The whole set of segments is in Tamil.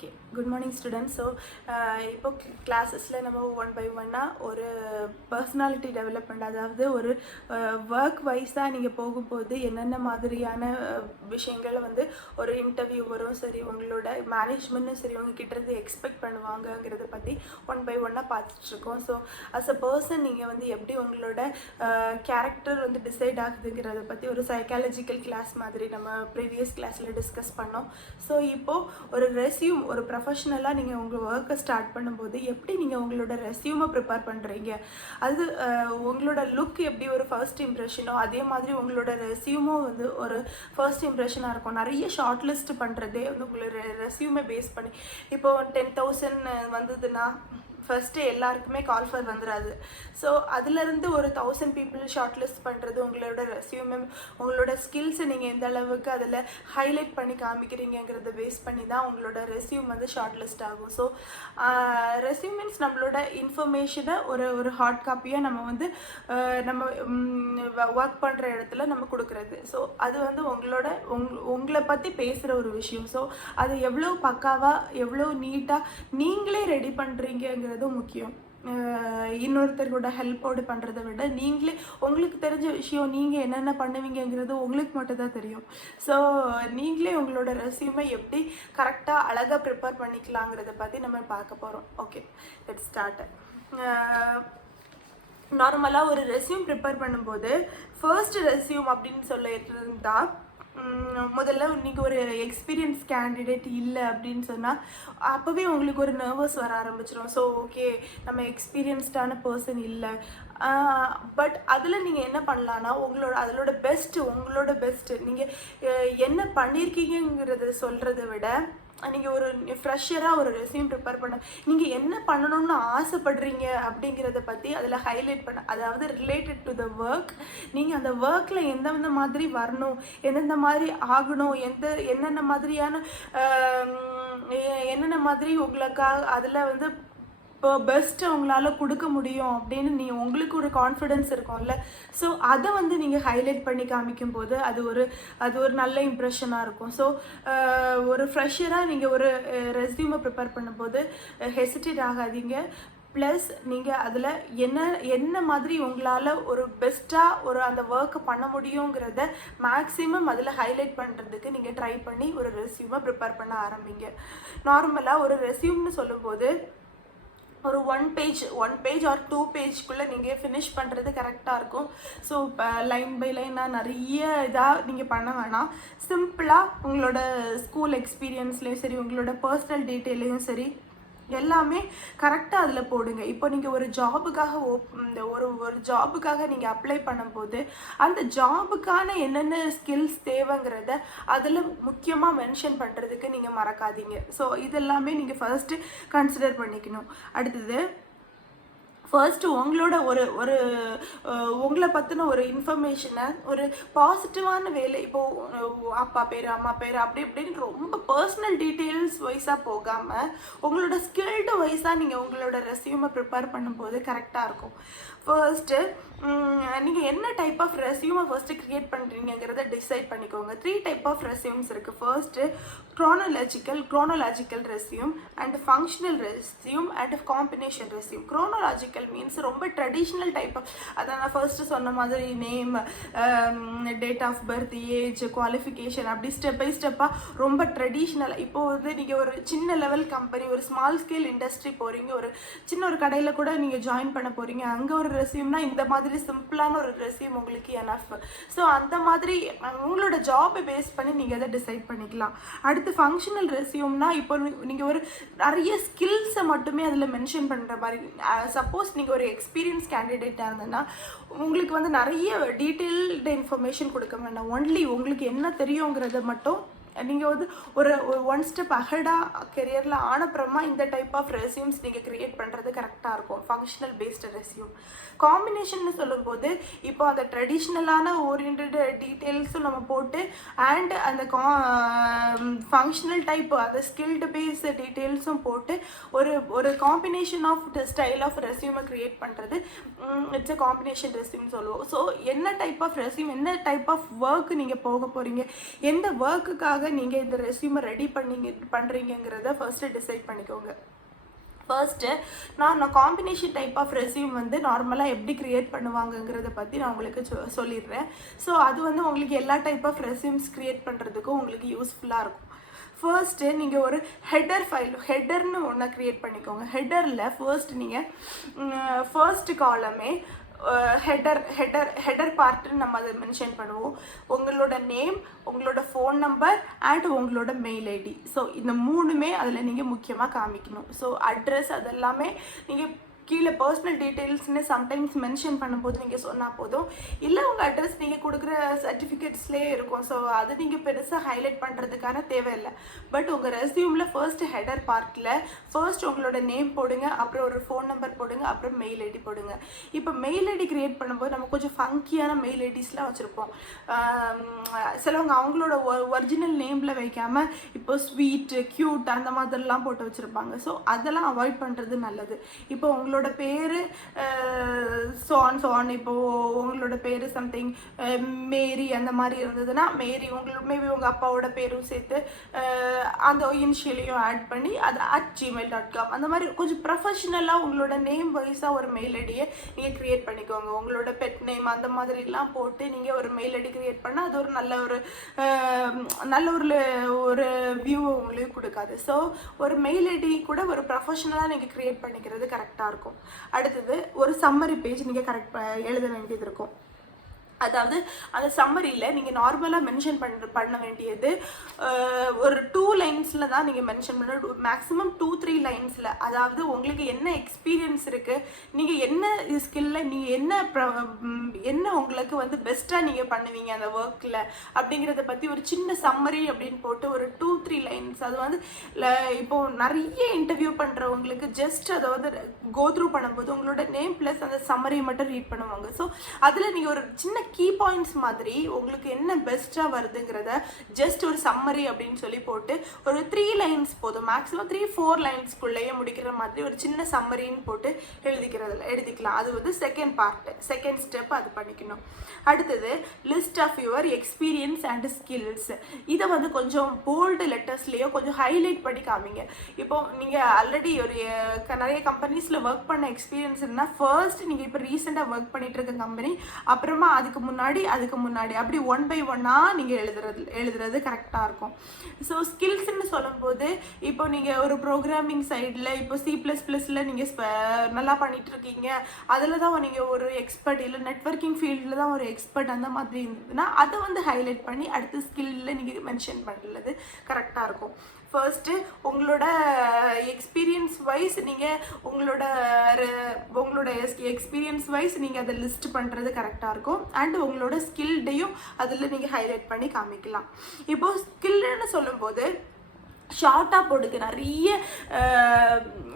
Okay good morning students. So இப்போ கிளாஸஸில் நம்ம ஒன் பை ஒன்னாக ஒரு பர்சனாலிட்டி டெவலப்மெண்ட், அதாவது ஒரு ஒர்க் வைஸாக நீங்கள் போகும்போது என்னென்ன மாதிரியான விஷயங்களை வந்து ஒரு இன்டர்வியூவரும் சரி, உங்களோட மேனேஜ்மெண்ட்டும் சரி, உங்ககிட்ட எக்ஸ்பெக்ட் பண்ணுவாங்கங்கிறத பற்றி ஒன் பை ஒன்னாக பார்த்துட்ருக்கோம். ஸோ அஸ் அ பர்சன் நீங்கள் வந்து எப்படி உங்களோட கேரக்டர் வந்து டிசைட் ஆகுதுங்கிறத பற்றி ஒரு சைக்காலஜிக்கல் கிளாஸ் மாதிரி நம்ம ப்ரீவியஸ் கிளாஸில் டிஸ்கஸ் பண்ணோம். ஸோ இப்போது ஒரு ரெஸ்யூம், ஒரு ப்ரொஃபஷ்னலாக நீங்கள் உங்கள் ஒர்க்கை ஸ்டார்ட் பண்ணும்போது எப்படி நீங்கள் உங்களோட ரெஸ்யூமை ப்ரிப்பேர் பண்ணுறீங்க, அது உங்களோட லுக் எப்படி ஒரு ஃபர்ஸ்ட் இம்ப்ரெஷனோ அதே மாதிரி உங்களோட ரெஸ்யூமும் வந்து ஒரு ஃபர்ஸ்ட் இம்ப்ரெஷனாக இருக்கும். நிறைய ஷார்ட் லிஸ்ட் பண்ணுறதே வந்து உங்களோட ரெஸ்யூமை பேஸ் பண்ணி. இப்போது 10,000 வந்ததுன்னா ஃபஸ்ட்டு எல்லாருக்குமே கால் ஃபர் வந்துடாது. ஸோ அதுலேருந்து ஒரு 1000 பீப்புள் ஷார்ட் லிஸ்ட் பண்ணுறது, உங்களோட ரெஸ்யூமே உங்களோட ஸ்கில்ஸை நீங்கள் எந்த அளவுக்கு அதில் ஹைலைட் பண்ணி காமிக்கிறீங்கிறத பேஸ் பண்ணி தான் உங்களோட ரெஸ்யூம் வந்து ஷார்ட் லிஸ்ட் ஆகும். ஸோ ரெஸ்யூம் மீன்ஸ் நம்மளோட இன்ஃபர்மேஷனை ஒரு ஹார்ட் காப்பியாக நம்ம வந்து நம்ம ஒர்க் பண்ணுற இடத்துல நம்ம கொடுக்குறது. ஸோ அது வந்து உங்களை பற்றி பேசுகிற ஒரு விஷயம். ஸோ அது எவ்வளோ பக்காவாக எவ்வளோ நீட்டாக நீங்களே ரெடி பண்ணுறீங்கிறது முக்கியம். இன்னொருத்தரோட ஹெல்ப்போடு பண்ணுறதை விட நீங்களே உங்களுக்கு தெரிஞ்ச விஷயம், நீங்கள் என்னென்ன பண்ணுவீங்கிறது உங்களுக்கு மட்டும் தான் தெரியும். ஸோ நீங்களே உங்களோட ரெஸ்யூமை எப்படி கரெக்டாக அழகாக ப்ரிப்பேர் பண்ணிக்கலாங்கிறத பற்றி நம்ம பார்க்க போகிறோம். Okay, let's start. நார்மலாக ஒரு ரெஸ்யூம் ப்ரிப்பேர் பண்ணும்போது ஃபர்ஸ்ட் ரெஸ்யூம் அப்படின்னு சொல்லிட்டு முதல்ல நீங்கள் ஒரு எக்ஸ்பீரியன்ஸ் கேண்டிடேட் இல்லை அப்படின்னு சொன்னால் அப்போவே உங்களுக்கு ஒரு நர்வஸ் வர ஆரம்பிச்சிடும். ஸோ ஓகே, நம்ம எக்ஸ்பீரியன்ஸ்டான பர்சன் இல்லை. பட் அதில் நீங்கள் என்ன பண்ணலான்னா உங்களோட பெஸ்ட்டு நீங்கள் என்ன பண்ணியிருக்கீங்கிறத சொல்கிறத விட நீங்கள் ஒரு ஃப்ரெஷராக ஒரு ரெஸ்யூம் ப்ரிப்பேர் பண்ண நீங்கள் என்ன பண்ணணும்னு ஆசைப்படுறீங்க அப்படிங்கிறத பற்றி அதில் ஹைலைட் பண்ண, அதாவது ரிலேட்டட் டு த ஒர்க். நீங்கள் அந்த ஒர்க்கில் எந்தெந்த மாதிரி வரணும், எந்தெந்த மாதிரி ஆகணும், என்னென்ன மாதிரி உங்களுக்காக அதில் வந்து இப்போ பெஸ்ட்டு உங்களால் கொடுக்க முடியும் அப்படின்னு உங்களுக்கு ஒரு கான்ஃபிடென்ஸ் இருக்கும்ல. ஸோ அதை வந்து நீங்கள் ஹைலைட் பண்ணி காமிக்கும் போது அது ஒரு நல்ல இம்ப்ரெஷனாக இருக்கும். ஸோ ஒரு ஃப்ரெஷராக நீங்கள் ஒரு ரெஸ்யூமை ப்ரிப்பேர் பண்ணும்போது ஹெசிடேட் ஆகாதீங்க. ப்ளஸ் நீங்கள் அதில் என்ன மாதிரி உங்களால் ஒரு பெஸ்ட்டாக அந்த ஒர்க்கை பண்ண முடியுங்கிறத மேக்ஸிமம் அதில் ஹைலைட் பண்ணுறதுக்கு நீங்கள் ட்ரை பண்ணி ஒரு ரெஸ்யூமை ப்ரிப்பேர் பண்ண ஆரம்பிங்க. நார்மலாக ஒரு ரெஸ்யூம்னு சொல்லும்போது ஒரு ஒன் பேஜ் ஆர் 2 பேஜ்க்குள்ளே நீங்கள் ஃபினிஷ் பண்ணுறது கரெக்டாக இருக்கும். ஸோ இப்போ லைன் பை லைனாக நிறைய இதாக நீங்கள் பண்ண வேணாம். சிம்பிளாக உங்களோட ஸ்கூல் எக்ஸ்பீரியன்ஸ்லேயும் சரி, உங்களோட பர்சனல் டீட்டெயிலையும் சரி, எல்லாமே கரெக்டாக அதில் போடுங்க. இப்போ நீங்கள் ஒரு ஜாபுக்காக நீங்கள் அப்ளை பண்ணும்போது அந்த ஜாபுக்கான என்னென்ன ஸ்கில்ஸ் தேவைங்கிறத அதில் முக்கியமாக மென்ஷன் பண்ணுறதுக்கு நீங்கள் மறக்காதீங்க. ஸோ இதெல்லாமே நீங்கள் ஃபர்ஸ்ட்டு கன்சிடர் பண்ணிக்கணும். அடுத்தது ஃபர்ஸ்ட்டு உங்களை பற்றின ஒரு இன்ஃபர்மேஷனை ஒரு பாசிட்டிவான வேலை, இப்போது அப்பா பேர் அம்மா பேர் அப்படி இப்படின்னு ரொம்ப பர்சனல் டீட்டெயில்ஸ் வைஸாக போகாமல் உங்களோட ஸ்கில்டு வைஸாக நீங்கள் உங்களோட ரெஸ்யூமை ப்ரிப்பேர் பண்ணும்போது கரெக்டாக இருக்கும். ஃபர்ஸ்ட்டு நீங்கள் என்ன டைப் ஆஃப் ரெஸ்யூமை ஃபர்ஸ்ட்டு க்ரியேட் பண்ணுறீங்கிறத டிசைட் பண்ணிக்கோங்க. 3 டைப் ஆஃப் ரெஸ்யூம்ஸ் இருக்குது. First chronological resume and functional resume and combination resume. Chronological means ரொம்ப ட்ரெடிஷ்னல் டைப் ஆஃப், அதான் நான் ஃபர்ஸ்ட்டு சொன்ன மாதிரி name, date of birth, age, qualification, அப்படி ஸ்டெப் பை ஸ்டெப்பாக ரொம்ப ட்ரெடிஷ்னல். இப்போது வந்து நீங்கள் ஒரு சின்ன லெவல் கம்பெனி, ஒரு ஸ்மால் ஸ்கேல் இண்டஸ்ட்ரி போகிறீங்க, ஒரு கடையில் கூட நீங்கள் ஜாயின் பண்ண போகிறீங்க, அங்கே ஒரு ரெஸ்யூம்னா இந்த மாதிரி சிம்பிளான ஒரு ரெஸ்யூம் உங்களுக்கு எனஃப். ஸோ அந்த மாதிரி உங்களோட ஜாபை பேஸ் பண்ணி நீங்கள் அதை டிசைட் பண்ணிக்கலாம். அடுத்து ஃபங்க்ஷனல் ரெஸ்யூம்னா இப்போ நீங்கள் நிறைய ஸ்கில்ஸை மட்டுமே அதில் மென்ஷன் பண்ணுற மாதிரி. சப்போஸ் நீங்கள் ஒரு எக்ஸ்பீரியன்ஸ் கேண்டிடேட்டாக இருந்ததுன்னா உங்களுக்கு வந்து நிறைய டீட்டெயில்டு இன்ஃபர்மேஷன் கொடுக்க வேண்டாம். ஒன்லி உங்களுக்கு என்ன தெரியுங்கிறத மட்டும் நீங்கள் வந்து ஒரு 1 ஸ்டெப் அஹெடாக கெரியரில் ஆனப்புறமா இந்த டைப் ஆஃப் ரெஸ்யூம்ஸ் நீங்கள் க்ரியேட் பண்ணுறது கரெக்டாக இருக்கும். Functional based resume. காம்பினேஷன்னு சொல்லும்போது இப்போ அந்த ட்ரெடிஷ்னலான ஓரியன்ட் டீட்டெயில்ஸும் நம்ம போட்டு அண்ட் அந்த ஃபங்க்ஷனல் டைப், அந்த ஸ்கில்டு பேஸ் டீட்டெயில்ஸும் போட்டு ஒரு காம்பினேஷன் ஆஃப் ஸ்டைல் ஆஃப் ரெஸ்யூமை க்ரியேட் பண்ணுறது இட்ஸ் அ காம்பினேஷன் ரெஸ்யூம் சொல்லுவோம். ஸோ என்ன டைப் ஆஃப் ரெஸ்யூம், என்ன டைப் ஆஃப் ஒர்க் நீங்கள் போக போகிறீங்க, எந்த ஒர்க்குக்காக நீங்கள் இந்த ரெஸ்யூமை ரெடி பண்ணுறீங்கிறத ஃபர்ஸ்ட்டு டிசைட் பண்ணிக்கோங்க. ஃபர்ஸ்ட்டு நான் காம்பினேஷன் டைப் ஆஃப் ரெஸ்யூம் வந்து நார்மலாக எப்படி க்ரியேட் பண்ணுவாங்கங்கிறத பற்றி நான் உங்களுக்கு சொல்லிடுறேன். ஸோ அது வந்து உங்களுக்கு எல்லா டைப் ஆஃப் ரெஸ்யூம்ஸ் க்ரியேட் பண்ணுறதுக்கும் உங்களுக்கு யூஸ்ஃபுல்லாக இருக்கும். ஃபர்ஸ்ட்டு நீங்கள் ஒரு ஹெட்டர்னு ஒன்று க்ரியேட் பண்ணிக்கோங்க. ஹெட்டரில் ஃபர்ஸ்ட் நீங்கள் ஃபர்ஸ்ட் காலமே ஹெடர் பார்ட்டுன்னு நம்ம அதை மென்ஷன் பண்ணுவோம். உங்களோட நேம், உங்களோட ஃபோன் நம்பர் அண்ட் உங்களோட மெயில் ஐடி. ஸோ இந்த மூணுமே அதில் நீங்கள் முக்கியமாக காமிக்கணும். ஸோ அட்ரஸ் அதெல்லாமே நீங்கள் கீழே பர்சனல் டீட்டெயில்ஸ்னு சம்டைம்ஸ் மென்ஷன் பண்ணும்போது நீங்கள் சொன்னால் போதும். இல்லை உங்கள் அட்ரஸ் நீங்கள் கொடுக்குற சர்டிஃபிகேட்ஸ்லேயே இருக்கும். ஸோ அது நீங்கள் பெருசாக ஹைலைட் பண்ணுறதுக்கான தேவையில்லை. பட் உங்கள் ரெஸ்யூமில் ஃபர்ஸ்ட் ஹெடர் பார்ட்டில் ஃபர்ஸ்ட் உங்களோட நேம் போடுங்க, அப்புறம் ஒரு ஃபோன் நம்பர் போடுங்க, அப்புறம் மெயில் ஐடி போடுங்க. இப்போ மெயில் ஐடி க்ரியேட் பண்ணும்போது நம்ம கொஞ்சம் ஃபங்கியான மெயில் ஐடிஸ்லாம் வச்சுருப்போம். சிலவங்க அவங்களோட ஒரிஜினல் நேமில் வைக்காமல் இப்போ ஸ்வீட், க்யூட் அந்த மாதிரிலாம் போட்டு வச்சுருப்பாங்க. ஸோ அதெல்லாம் அவாய்ட் பண்ணுறது நல்லது. இப்போ உங்களோட பேர் சோன் இப்போது உங்களோட பேர் சம்திங் மேரி அந்த மாதிரி இருந்ததுன்னா மேரி, உங்களுக்கு மேபி உங்கள் அப்பாவோட பேரும் சேர்த்து அந்த இனிஷியலையும் ஆட் பண்ணி அது @gmail.com அந்த மாதிரி கொஞ்சம் ப்ரொஃபஷ்னலாக உங்களோட நேம் வைஸாக ஒரு மெயில் ஐடியை நீங்கள் க்ரியேட் பண்ணிக்கோங்க. உங்களோட பெட் நேம் அந்த மாதிரிலாம் போட்டு நீங்கள் ஒரு மெயில் ஐடி க்ரியேட் பண்ணால் அது ஒரு நல்ல ஒரு வியூ உங்களுக்கு கொடுக்காது. ஸோ ஒரு மெயில் ஐடி கூட ஒரு ப்ரொஃபஷ்னலாக நீங்கள் க்ரியேட் பண்ணிக்கிறது கரெக்டாக இருக்கும். அடுத்தது ஒரு சம்மரி பேஜ் நீங்கள் எழுத வேண்டியது இருக்கும். அதாவது அந்த சம்மரியில் நீங்கள் நார்மலாக மென்ஷன் பண்ண வேண்டியது ஒரு 2 லைன்ஸில் தான் நீங்கள் மென்ஷன் பண்ண, மேக்ஸிமம் 2-3 லைன்ஸில். அதாவது உங்களுக்கு என்ன எக்ஸ்பீரியன்ஸ் இருக்குது, நீங்கள் என்ன ஸ்கில்ல நீங்கள் என்ன உங்களுக்கு வந்து பெஸ்ட்டாக நீங்கள் பண்ணுவீங்க அந்த ஒர்க்கில் அப்படிங்கிறத பற்றி ஒரு சின்ன சம்மரி அப்படின்னு போட்டு ஒரு 2-3 லைன்ஸ். அது வந்து இப்போது நிறைய இன்டர்வியூ பண்ணுறவங்களுக்கு ஜஸ்ட் அதை வந்து கோ த்ரூ பண்ணும்போது உங்களோட நேம் ப்ளஸ் அந்த சம்மரி மட்டும் ரீட் பண்ணுவாங்க. ஸோ அதில் நீங்கள் ஒரு சின்ன கீ பாயிண்ட்ஸ் மாதிரி உங்களுக்கு என்ன பெஸ்ட்டாக வருதுங்கிறத ஜஸ்ட் ஒரு சம்மரி அப்படின்னு சொல்லி போட்டு ஒரு 3 லைன்ஸ் போதும், மேக்ஸிமம் 3-4 லைன்ஸ்க்குள்ளேயே முடிக்கிற மாதிரி ஒரு சின்ன சம்மரின்னு போட்டு எழுதிக்கலாம். அது வந்து செகண்ட் ஸ்டெப் அது பண்ணிக்கணும். அடுத்தது list of your experience and skills. இதை வந்து கொஞ்சம் போல்டு லெட்டர்ஸ்லேயோ கொஞ்சம் ஹைலைட் பண்ணி காமிங்க. இப்போ நீங்கள் ஆல்ரெடி ஒரு நிறைய கம்பெனிஸில் ஒர்க் பண்ண எக்ஸ்பீரியன்ஸ் இருந்தால் ஃபர்ஸ்ட் நீங்கள் இப்போ ரீசெண்டாக ஒர்க் பண்ணிட்டு இருக்க கம்பெனி, அப்புறமா அதுக்கு முன்னாடி அப்படி 1 by 1 நீங்கள் எழுதுறது கரெக்டாக இருக்கும். ஸோ ஸ்கில்ஸ்ன்னு சொல்லும்போது இப்போ நீங்கள் ஒரு ப்ரோக்ராமிங் சைடில் இப்போ C++ல் நீங்கள் நல்லா பண்ணிட்டு இருக்கீங்க, அதில் தான் நீங்கள் ஒரு எக்ஸ்பர்ட், இல்லை நெட்வொர்க்கிங் ஃபீல்டில் தான் ஒரு எக்ஸ்பர்ட் அந்த மாதிரி இருந்ததுன்னா அதை வந்து ஹைலைட் பண்ணி அடுத்த ஸ்கில்லில் நீங்கள் மென்ஷன் பண்ணுறது கரெக்டாக இருக்கும். ஃபர்ஸ்ட்டு உங்களோட எக்ஸ்பீரியன்ஸ் வைஸ் நீங்கள் உங்களோட எக்ஸ்பீரியன்ஸ் வைஸ் நீங்கள் அதை லிஸ்ட் பண்ணுறது கரெக்டாக இருக்கும். அண்ட் உங்களோட ஸ்கில்டையும் அதில் நீங்கள் ஹைலைட் பண்ணி காமிக்கலாம். இப்போது ஸ்கில்லுன்னு சொல்லும்போது ஷார்ட்டாக போடுங்க.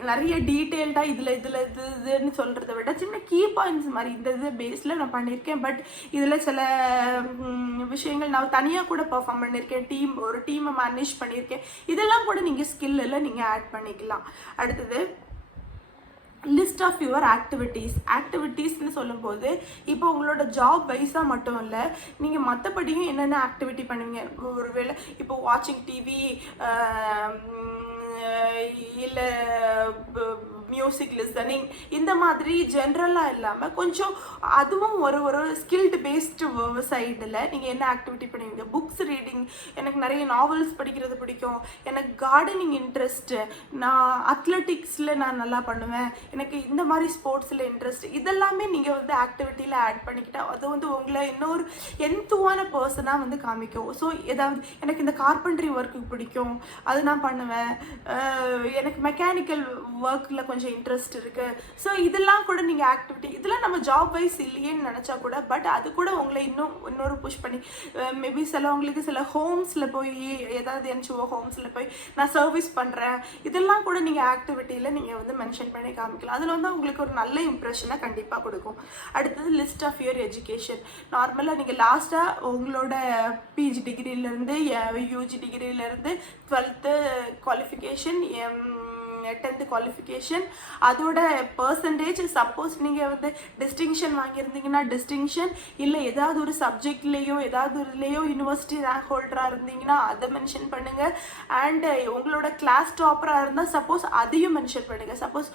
நிறைய டீட்டெயில்டாக இதுன்னு சொல்கிறத விட சின்ன கீ பாயிண்ட்ஸ் மாதிரி இந்த பேஸில் நான் பண்ணியிருக்கேன், பட் இதில் சில விஷயங்கள் நான் தனியாக கூட பர்ஃபார்ம் பண்ணியிருக்கேன், ஒரு டீமை மேனேஜ் பண்ணியிருக்கேன், இதெல்லாம் கூட நீங்கள் ஸ்கில்லில் நீங்கள் ஆட் பண்ணிக்கலாம். அடுத்தது லிஸ்ட் ஆஃப் யுவர் ஆக்டிவிட்டீஸ்ன்னு சொல்லும்போது இப்போ உங்களோட ஜாப் வைஸாக மட்டும் இல்லை, நீங்கள் மற்றபடியும் என்னென்ன ஆக்டிவிட்டி பண்ணுவீங்க. ஒருவேளை இப்போ வாட்சிங் டிவி, இல்லை மியூசிக் லிசனிங், இந்த மாதிரி ஜென்ரலாக இல்லாமல் கொஞ்சம் அதுவும் ஒரு ஸ்கில்டு பேஸ்டு சைடில் நீங்கள் என்ன ஆக்டிவிட்டி பண்ணுவீங்க. புக்ஸ் ரீடிங், எனக்கு நிறைய நாவல்ஸ் படிக்கிறது பிடிக்கும், எனக்கு கார்டனிங் இன்ட்ரெஸ்ட்டு, நான் அத்லெட்டிக்ஸில் நான் நல்லா பண்ணுவேன், எனக்கு இந்த மாதிரி ஸ்போர்ட்ஸில் இன்ட்ரெஸ்ட், இதெல்லாமே நீங்கள் வந்து ஆக்டிவிட்டியில் ஆட் பண்ணிக்கிட்டால் அது வந்து உங்களை இன்னொரு எந்துவான பர்சனாக வந்து காமிக்கும். ஸோ ஏதாவது எனக்கு இந்த கார்பெண்ட்ரி ஒர்க்கு பிடிக்கும், அது நான் பண்ணுவேன், எனக்கு மெக்கானிக்கல் ஒர்க்கில் கொஞ்சம் இன்ட்ரெஸ்ட் இருக்குது. ஸோ இதெல்லாம் கூட நீங்கள் ஆக்டிவிட்டி, இதெல்லாம் நம்ம ஜாப் வைஸ் இல்லையேன்னு நினச்சா கூட, பட் அது கூட உங்களை இன்னொரு புஷ் பண்ணி மேபி சிலவங்களுக்கு சில ஹோம்ஸில் போய் ஏதாவது NGO ஹோம்ஸில் போய் நான் சர்வீஸ் பண்ணுறேன், இதெல்லாம் கூட நீங்கள் ஆக்டிவிட்டியில் நீங்கள் வந்து மென்ஷன் பண்ணி காமிக்கலாம். அதில் வந்து உங்களுக்கு ஒரு நல்ல இம்ப்ரெஷனை கண்டிப்பாக கொடுக்கும். அடுத்தது லிஸ்ட் ஆஃப் யுவர் எஜுகேஷன். நார்மலாக நீங்கள் லாஸ்ட்டாக உங்களோட PG டிகிரியிலேருந்து UG டிகிரியிலேருந்து 12th qualification, 10th qualification, அதோட பர்சன்டேஜ். சப்போஸ் நீங்கள் வந்து டிஸ்டிங்ஷன் வாங்கியிருந்தீங்கன்னா டிஸ்டிங்ஷன், இல்லை ஏதாவது ஒரு சப்ஜெக்ட்லேயோ ஏதாவது ஒருலேயோ யூனிவர்சிட்டி ரேங்க் ஹோல்டராக இருந்தீங்கன்னா அதை மென்ஷன் பண்ணுங்கள். அண்ட் உங்களோட கிளாஸ் டாப்பராக இருந்தால் சப்போஸ் அதையும் மென்ஷன் பண்ணுங்கள். சப்போஸ்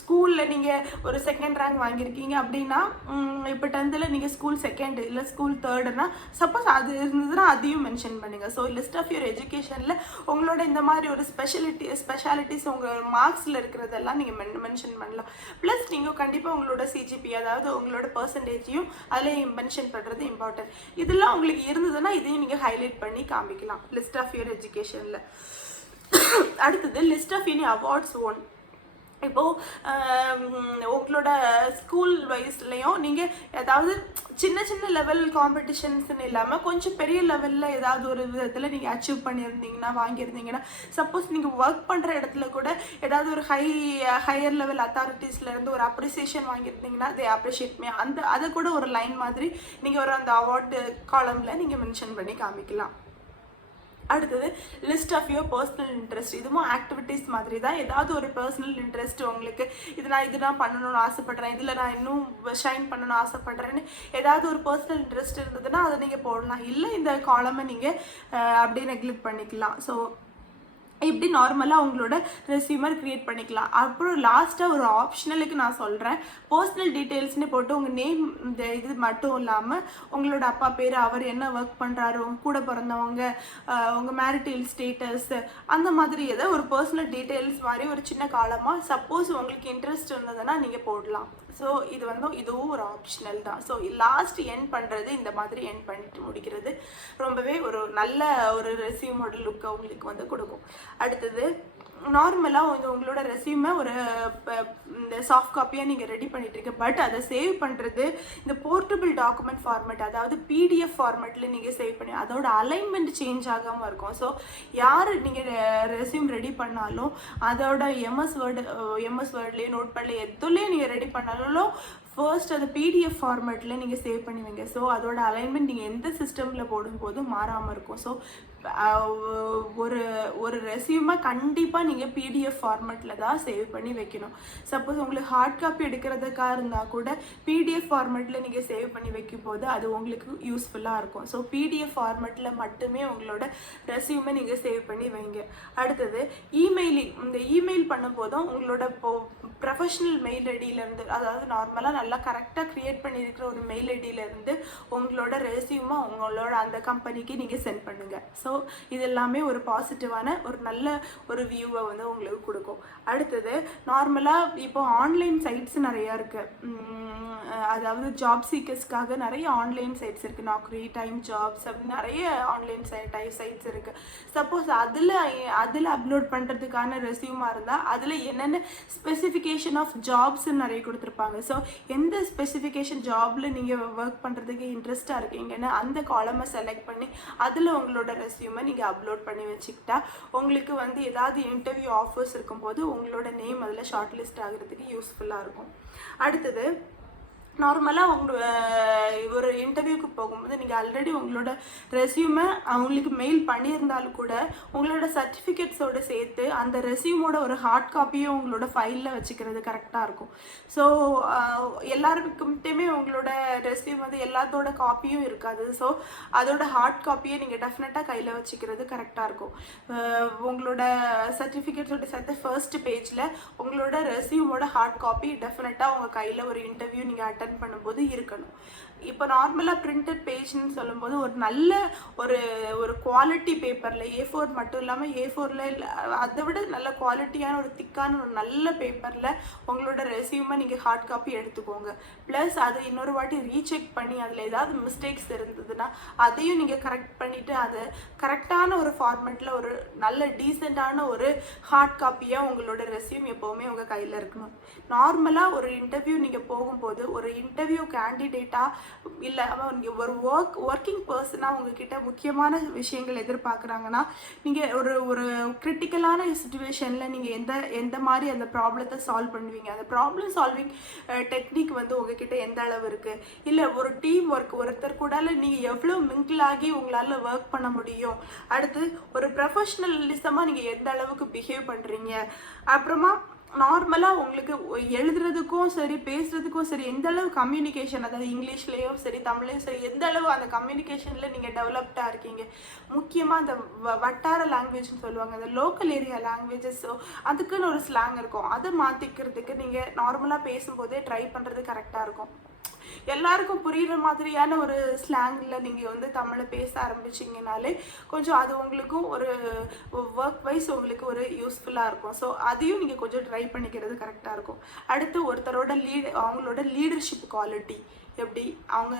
ஸ்கூலில் நீங்கள் ஒரு செகண்ட் ரேங்க் வாங்கியிருக்கீங்க அப்படின்னா, இப்போ 10th நீங்கள் ஸ்கூல் செகண்ட் இல்லை ஸ்கூல் தேர்டுனா சப்போஸ் அது இருந்ததுன்னா அதையும் மென்ஷன் பண்ணுங்கள். ஸோ லிஸ்ட் ஆஃப் யுவர் எஜுகேஷனில் உங்களோட இந்த மாதிரி ஒரு ஸ்பெஷாலிட்டிஸ் உங்கள் மார்க்ஸில் இருக்கிறதெல்லாம் நீங்கள் மென்ஷன் பண்ணலாம். ப்ளஸ் நீங்கள் கண்டிப்பாக உங்களோட சிஜிபி, அதாவது உங்களோட பர்சன்டேஜையும் அதில் மென்ஷன் பண்ணுறது இம்பார்ட்டன்ட். இதெல்லாம் உங்களுக்கு இருந்ததுன்னா இதையும் நீங்கள் ஹைலைட் பண்ணி காமிக்கலாம் லிஸ்ட் ஆஃப் யுவர் எஜுகேஷனில். அடுத்தது list of any awards won. இப்போது உங்களோட ஸ்கூல் வைஸ்லேயும் நீங்கள் ஏதாவது சின்ன சின்ன லெவல் காம்படிஷன்ஸ்ன்னு இல்லாமல் கொஞ்சம் பெரிய லெவலில் ஏதாவது ஒரு விதத்தில் நீங்கள் அச்சீவ் பண்ணியிருந்தீங்கன்னா வாங்கியிருந்தீங்கன்னா, சப்போஸ் நீங்கள் ஒர்க் பண்ணுற இடத்துல கூட ஏதாவது ஒரு ஹையர் லெவல் அத்தாரிட்டிஸ்லேருந்து ஒரு அப்ரிசியேஷன் வாங்கியிருந்தீங்கன்னா தே அப்ரிஷியேட் மீ, அதை கூட ஒரு லைன் மாதிரி நீங்கள் ஒரு அந்த அவார்டு காலமில் நீங்கள் மென்ஷன் பண்ணி காமிக்கலாம். அடுத்தது list of your personal interest. இதுவும் ஆக்டிவிட்டீஸ் மாதிரி தான். ஏதாவது ஒரு பர்சனல் இன்ட்ரெஸ்ட் உங்களுக்கு, இதுதான் பண்ணணும்னு ஆசைப்பட்றேன், இதில் நான் இன்னும் ஷைன் பண்ணணும்னு ஆசைப்பட்றேன்னு ஏதாவது ஒரு பர்சனல் இன்ட்ரெஸ்ட் இருந்ததுன்னா அதை நீங்கள் போடலாம். இல்லை இந்த காலமை நீங்கள் அப்படியே நெக்லெக்ட் பண்ணிக்கலாம். ஸோ இப்படி நார்மலாக உங்களோட ரெஸ்யூமர் க்ரியேட் பண்ணிக்கலாம். அப்புறம் லாஸ்ட்டாக ஒரு ஆப்ஷனலுக்கு நான் சொல்கிறேன், பர்சனல் டீட்டெயில்ஸ்னு போட்டு உங்கள் நேம் இந்த இது மட்டும் இல்லாமல் உங்களோட அப்பா பேர், அவர் என்ன ஒர்க் பண்ணுறாரு, உங்க கூட பிறந்தவங்க, உங்கள் மேரிட்டல் ஸ்டேட்டஸ், அந்த மாதிரி ஏதோ ஒரு பர்சனல் டீட்டெயில்ஸ் மாதிரி ஒரு சின்ன காலமாக சப்போஸ் உங்களுக்கு இன்ட்ரெஸ்ட் இருந்ததுன்னா நீங்கள் போடலாம். ஸோ இது வந்து இதுவும் ஒரு ஆப்ஷனல் தான். ஸோ லாஸ்ட் எண்ட் பண்ணுறது இந்த மாதிரி எண்ட் பண்ணிட்டு முடிக்கிறது ரொம்பவே ஒரு நல்ல ஒரு ரெஸ்யூமோட லுக்கை உங்களுக்கு வந்து கொடுக்கும். அடுத்தது நார்மலாக உங்களோட ரெஸ்யூமை ஒரு இந்த சாஃப்ட் காப்பியாக நீங்கள் ரெடி பண்ணிட்டுருக்க, பட் அதை சேவ் பண்ணுறது இந்த போர்ட்டபிள் டாக்குமெண்ட் ஃபார்மேட், அதாவது பிடிஎஃப் ஃபார்மேட்டில் நீங்கள் சேவ் பண்ணி அதோட அலைன்மெண்ட் சேஞ்ச் ஆகாமல் இருக்கும். ஸோ யார் நீங்கள் ரெஸ்யூம் ரெடி பண்ணாலும் அதோட எம்எஸ் வேர்ட்லேயே நோட் பேட்லேயே எதுலேயும் நீங்கள் ரெடி பண்ணாலும் ஃபர்ஸ்ட் அது பிடிஎஃப் ஃபார்மேட்டில் நீங்கள் சேவ் பண்ணி வைங்க. ஸோ அதோட அலைன்மெண்ட் நீங்கள் எந்த சிஸ்டமில் போடும்போது மாறாமல் இருக்கும். ஸோ ஒரு ரெஸ்யூமை கண்டிப்பாக நீங்கள் பிடிஎஃப் ஃபார்மேட்டில் தான் சேவ் பண்ணி வைக்கணும். சப்போஸ் உங்களுக்கு ஹார்ட் காப்பி எடுக்கிறதுக்காக இருந்தால் கூட பிடிஎஃப் ஃபார்மேட்டில் நீங்கள் சேவ் பண்ணி வைக்கும் போது அது உங்களுக்கு யூஸ்ஃபுல்லாக இருக்கும். ஸோ பிடிஎஃப் ஃபார்மேட்டில் மட்டுமே உங்களோட ரெஸ்யூமை நீங்கள் சேவ் பண்ணி வைங்க. அடுத்தது இமெயிலிங். இந்த இமெயில் பண்ணும்போதும் உங்களோட ப்ரொஃபஷ்னல் மெயில் ஐடியிலேருந்து, அதாவது நார்மலாக நல்லா கரெக்டாக க்ரியேட் பண்ணியிருக்கிற ஒரு மெயில் ஐடியிலேருந்து உங்களோட ரெஸ்யூமை உங்களோட அந்த கம்பெனிக்கு நீங்கள் சென்ட் பண்ணுங்கள். ஸோ இது எல்லாமே ஒரு பாசிட்டிவான ஒரு நல்ல ஒரு வியூவை வந்து உங்களுக்கு கொடுக்கும். அடுத்தது நார்மலாக இப்போ ஆன்லைன் சைட்ஸ் நிறையா இருக்குது. அதாவது ஜாப் சீக்கர்ஸ்க்காக நிறைய ஆன்லைன் சைட்ஸ் இருக்குது. நாக்ரி, டைம் ஜாப்ஸ் அப்படின்னு நிறைய ஆன்லைன் சைட்ஸ் இருக்குது. சப்போஸ் அதில் அப்லோட் பண்ணுறதுக்கான ரெஸ்யூமாக இருந்தால் அதில் என்னென்ன ஸ்பெசிஃபிகேஷன் ஆஃப் ஜாப்ஸ்ன்னு நிறைய கொடுத்துருப்பாங்க. ஸோ எந்த ஸ்பெசிஃபிகேஷன் ஜாபில் நீங்கள் ஒர்க் பண்ணுறதுக்கு இன்ட்ரெஸ்ட்டாக இருக்கீங்கன்னு அந்த காலமை செலக்ட் பண்ணி அதில் உங்களோட ரெஸ்யூமை நீங்கள் அப்லோட் பண்ணி வச்சுக்கிட்டா உங்களுக்கு வந்து ஏதாவது இன்டர்வியூ ஆஃபர்ஸ் இருக்கும்போது உங்களோட நேம் அதில் ஷார்ட் லிஸ்ட் ஆகிறதுக்கு யூஸ்ஃபுல்லாக இருக்கும். அடுத்தது நார்மலாக ஒரு இன்டர்வியூக்கு போகும்போது நீங்கள் ஆல்ரெடி உங்களோட ரெஸ்யூமை அவங்களுக்கு மெயில் பண்ணியிருந்தாலும் கூட உங்களோட சர்டிஃபிகேட்ஸோடு சேர்த்து அந்த ரெஸ்யூமோட ஒரு ஹார்ட் காப்பியும் உங்களோட ஃபைலில் வச்சுக்கிறது கரெக்டாக இருக்கும். ஸோ எல்லாருக்குமே உங்களோட ரெஸ்யூம் வந்து எல்லாத்தோட காப்பியும் இருக்காது. ஸோ அதோட ஹார்ட் காப்பியை நீங்கள் டெஃபினட்டாக கையில் வச்சுக்கிறது கரெக்டாக இருக்கும். உங்களோட சர்டிஃபிகேட்ஸோட சேர்த்து ஃபர்ஸ்ட் பேஜில் உங்களோட ரெஸ்யூமோட ஹார்ட் காப்பி டெஃபினட்டாக உங்கள் கையில் ஒரு இன்டர்வியூ நீங்கள் அட்டன் பண்ணும்போது இருக்கணும். இப்போ நார்மலாக பிரிண்டட் பேஜ்னு சொல்லும்போது ஒரு நல்ல ஒரு குவாலிட்டி பேப்பரில் A4 மட்டும் இல்லாமல் A4ல் அதை விட நல்ல குவாலிட்டியான ஒரு திக்கான ஒரு நல்ல பேப்பரில் உங்களோட ரெஸ்யூமை நீங்கள் ஹார்ட் காப்பி எடுத்துக்கோங்க. ப்ளஸ் அதை இன்னொரு வாட்டி ரீசெக் பண்ணி அதில் ஏதாவது மிஸ்டேக்ஸ் இருந்ததுன்னா அதையும் நீங்கள் கரெக்ட் பண்ணிவிட்டு அதை கரெக்டான ஒரு ஃபார்மேட்டில் ஒரு நல்ல டீசெண்டான ஒரு ஹார்ட் காப்பியாக உங்களோட ரெஸ்யூம் எப்போவுமே உங்கள் கையில் இருக்கணும். நார்மலாக ஒரு இன்டர்வியூ நீங்கள் போகும்போது ஒரு இன்டர்வியூ கேண்டிடேட்டாக இல்லை ஒரு ஒர்க்கிங் பர்சனாக உங்ககிட்ட முக்கியமான விஷயங்கள் எதிர்பார்க்குறாங்கன்னா நீங்கள் ஒரு கிரிட்டிக்கலான சுச்சுவேஷனில் நீங்கள் எந்த மாதிரி அந்த ப்ராப்ளத்தை சால்வ் பண்ணுவீங்க, அந்த ப்ராப்ளம் சால்விங் டெக்னிக் வந்து உங்ககிட்ட எந்த அளவு இருக்குது, இல்லை ஒரு டீம் ஒர்க் ஒருத்தர் கூட நீங்கள் எவ்வளோ மிங்கிள் ஆகி உங்களால் ஒர்க் பண்ண முடியும், அடுத்து ஒரு ப்ரொஃபஷ்னலிசமாக நீங்கள் எந்த அளவுக்கு பிஹேவ் பண்ணுறீங்க, அப்புறமா நார்மலாக உங்களுக்கு எழுதுறதுக்கும் சரி பேசுகிறதுக்கும் சரி எந்த அளவு கம்யூனிகேஷன், அதாவது இங்கிலீஷ்லேயும் சரி தமிழ்லையும் சரி எந்த அளவு அந்த கம்யூனிகேஷனில் நீங்கள் டெவலப்டாக இருக்கீங்க, முக்கியமாக அந்த வட்டார லாங்குவேஜ்னு சொல்லுவாங்க, அந்த லோக்கல் ஏரியா லாங்குவேஜஸ். ஸோ அதுக்குன்னு ஒரு ஸ்லாங் இருக்கும், அதை மாற்றிக்கிறதுக்கு நீங்கள் நார்மலாக பேசும்போதே ட்ரை பண்ணுறது கரெக்டாக இருக்கும். எல்லாருக்கும் புரிகிற மாதிரியான ஒரு ஸ்லாங்கில் நீங்கள் வந்து தமிழை பேச ஆரம்பிச்சிங்கனாலே கொஞ்சம் அது உங்களுக்கும் ஒரு ஒர்க் வைஸ் உங்களுக்கு ஒரு யூஸ்ஃபுல்லாக இருக்கும். ஸோ அதையும் நீங்கள் கொஞ்சம் ட்ரை பண்ணிக்கிறது கரெக்டாக இருக்கும். அடுத்து ஒருத்தரோட அவங்களோட லீடர்ஷிப் குவாலிட்டி எப்படி, அவங்க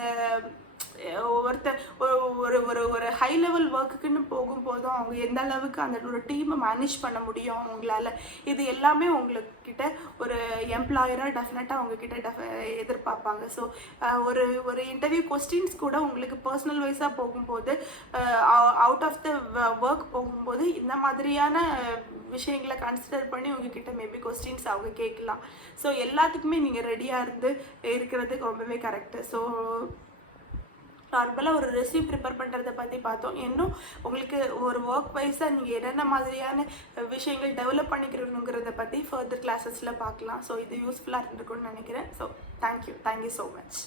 ஒருத்தர் ஒரு ஒரு ஒரு ஹை லெவல் ஒர்க்குன்னு போகும்போதும் அவங்க எந்த அளவுக்கு அந்த ஒரு டீமை மேனேஜ் பண்ண முடியும் அவங்களால, இது எல்லாமே உங்கள்கிட்ட ஒரு எம்ப்ளாயராக டெஃபினட்டாக அவங்கக்கிட்ட எதிர்பார்ப்பாங்க. ஸோ ஒரு இன்டர்வியூ கொஸ்டின்ஸ் கூட உங்களுக்கு பர்சனல் வைஸாக போகும்போது அவுட் ஆஃப் த ஒர்க் போகும்போது இந்த மாதிரியான விஷயங்களை கன்சிடர் பண்ணி உங்ககிட்ட மேபி கொஸ்டின்ஸ் அவங்க கேட்கலாம். ஸோ எல்லாத்துக்குமே நீங்கள் ரெடியாக இருக்கிறதுக்கு ரொம்பவே கரெக்டு. ஸோ நார்மலாக ஒரு ரெசியூம் ப்ரிப்பேர் பண்ணுறதை பற்றி பார்த்தோம். இன்னும் உங்களுக்கு ஒரு ஒர்க் வைஸாக நீங்கள் என்னென்ன மாதிரியான விஷயங்கள் டெவலப் பண்ணிக்கிறணுங்கிறத பற்றி ஃபர்தர் கிளாஸஸில் பார்க்கலாம். ஸோ இது யூஸ்ஃபுல்லாக இருந்திருக்கும்னு நினைக்கிறேன். So thank you so much.